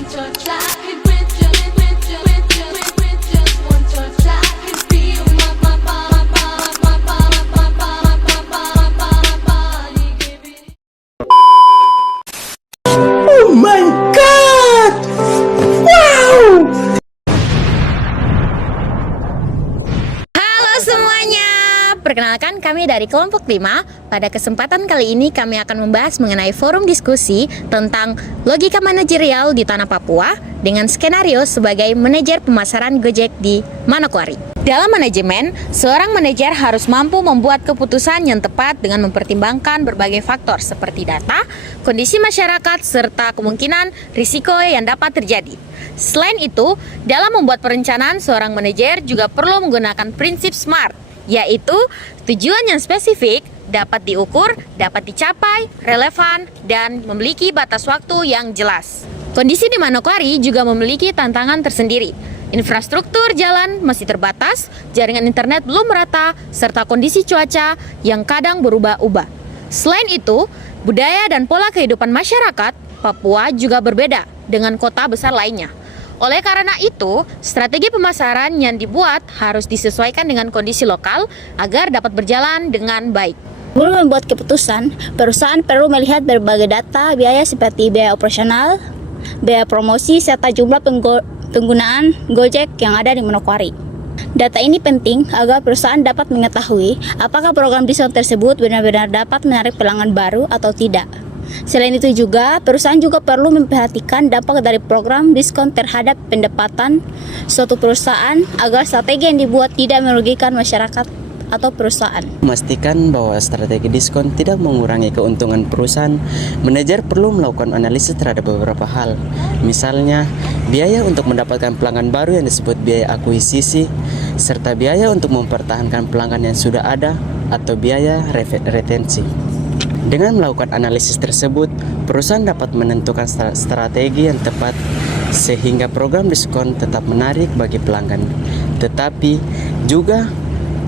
Oh my God! Wow! Halo semuanya, perkenalkan kami dari kelompok 5. Pada kesempatan kali ini kami akan membahas mengenai forum diskusi tentang logika manajerial di tanah Papua dengan skenario sebagai manajer pemasaran Gojek di Manokwari. Dalam manajemen, seorang manajer harus mampu membuat keputusan yang tepat dengan mempertimbangkan berbagai faktor seperti data, kondisi masyarakat, serta kemungkinan risiko yang dapat terjadi. Selain itu, dalam membuat perencanaan, seorang manajer juga perlu menggunakan prinsip SMART, yaitu tujuan yang spesifik, dapat diukur, dapat dicapai, relevan, dan memiliki batas waktu yang jelas. Kondisi di Manokwari juga memiliki tantangan tersendiri. Infrastruktur jalan masih terbatas, jaringan internet belum merata, serta kondisi cuaca yang kadang berubah-ubah. Selain itu, budaya dan pola kehidupan masyarakat Papua juga berbeda dengan kota besar lainnya. Oleh karena itu, strategi pemasaran yang dibuat harus disesuaikan dengan kondisi lokal agar dapat berjalan dengan baik. Sebelum membuat keputusan, perusahaan perlu melihat berbagai data biaya seperti biaya operasional, biaya promosi, serta jumlah penggunaan Gojek yang ada di Manokwari. Data ini penting agar perusahaan dapat mengetahui apakah program diskon tersebut benar-benar dapat menarik pelanggan baru atau tidak. Selain itu juga, perusahaan juga perlu memperhatikan dampak dari program diskon terhadap pendapatan suatu perusahaan agar strategi yang dibuat tidak merugikan masyarakat atau perusahaan. Memastikan bahwa strategi diskon tidak mengurangi keuntungan perusahaan, manajer perlu melakukan analisis terhadap beberapa hal. Misalnya, biaya untuk mendapatkan pelanggan baru yang disebut biaya akuisisi, serta biaya untuk mempertahankan pelanggan yang sudah ada atau biaya retensi. Dengan melakukan analisis tersebut, perusahaan dapat menentukan strategi yang tepat sehingga program diskon tetap menarik bagi pelanggan, tetapi juga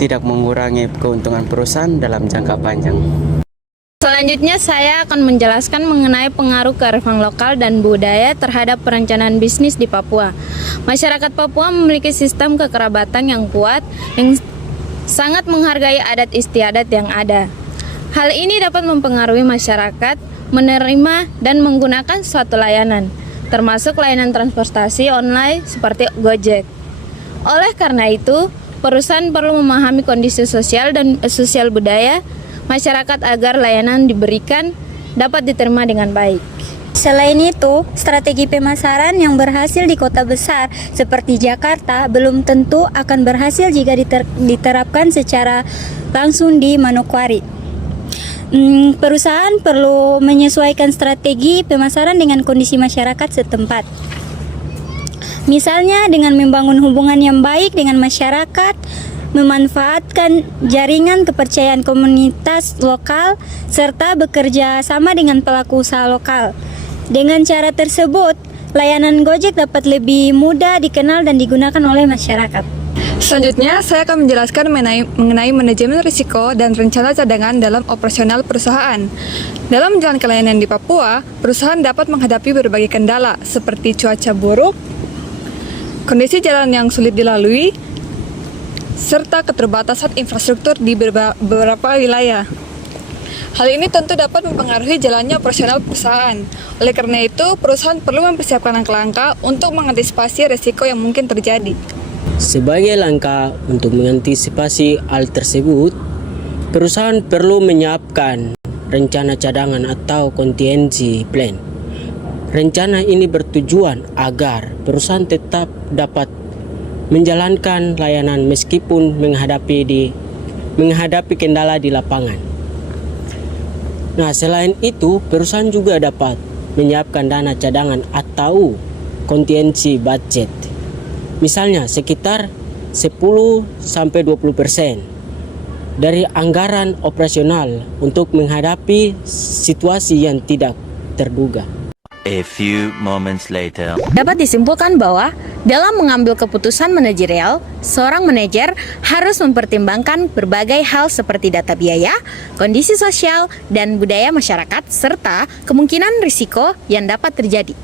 tidak mengurangi keuntungan perusahaan dalam jangka panjang. Selanjutnya saya akan menjelaskan mengenai pengaruh kearifan lokal dan budaya terhadap perencanaan bisnis di Papua. Masyarakat Papua memiliki sistem kekerabatan yang kuat yang sangat menghargai adat istiadat yang ada. Hal ini dapat mempengaruhi masyarakat menerima dan menggunakan suatu layanan, termasuk layanan transportasi online seperti Gojek. Oleh karena itu, perusahaan perlu memahami kondisi sosial dan sosial budaya masyarakat agar layanan diberikan dapat diterima dengan baik. Selain itu, strategi pemasaran yang berhasil di kota besar seperti Jakarta belum tentu akan berhasil jika diterapkan secara langsung di Manokwari. Perusahaan perlu menyesuaikan strategi pemasaran dengan kondisi masyarakat setempat. Misalnya dengan membangun hubungan yang baik dengan masyarakat, memanfaatkan jaringan kepercayaan komunitas lokal, serta bekerja sama dengan pelaku usaha lokal. Dengan cara tersebut, layanan Gojek dapat lebih mudah dikenal dan digunakan oleh masyarakat. Selanjutnya, saya akan menjelaskan mengenai manajemen risiko dan rencana cadangan dalam operasional perusahaan. Dalam menjalankan layanan di Papua, perusahaan dapat menghadapi berbagai kendala seperti cuaca buruk, kondisi jalan yang sulit dilalui, serta keterbatasan infrastruktur di beberapa wilayah. Hal ini tentu dapat mempengaruhi jalannya operasional perusahaan. Oleh karena itu, perusahaan perlu mempersiapkan langkah-langkah untuk mengantisipasi risiko yang mungkin terjadi. Sebagai langkah untuk mengantisipasi hal tersebut, perusahaan perlu menyiapkan rencana cadangan atau contingency plan. Rencana ini bertujuan agar perusahaan tetap dapat menjalankan layanan meskipun menghadapi kendala di lapangan. Nah, selain itu, perusahaan juga dapat menyiapkan dana cadangan atau contingency budget. Misalnya sekitar 10-20% dari anggaran operasional untuk menghadapi situasi yang tidak terduga. A few moments later. Dapat disimpulkan bahwa dalam mengambil keputusan manajerial, seorang manajer harus mempertimbangkan berbagai hal seperti data biaya, kondisi sosial, dan budaya masyarakat, serta kemungkinan risiko yang dapat terjadi.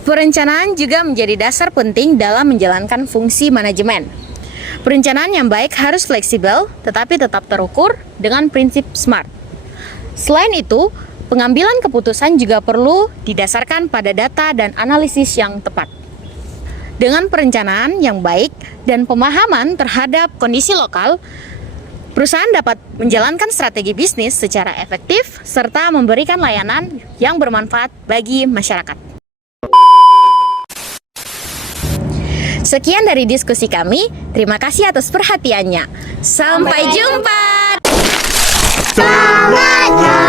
Perencanaan juga menjadi dasar penting dalam menjalankan fungsi manajemen. Perencanaan yang baik harus fleksibel, tetapi tetap terukur dengan prinsip SMART. Selain itu, pengambilan keputusan juga perlu didasarkan pada data dan analisis yang tepat. Dengan perencanaan yang baik dan pemahaman terhadap kondisi lokal, perusahaan dapat menjalankan strategi bisnis secara efektif serta memberikan layanan yang bermanfaat bagi masyarakat. Sekian dari diskusi kami. Terima kasih atas perhatiannya. Sampai jumpa. Sangat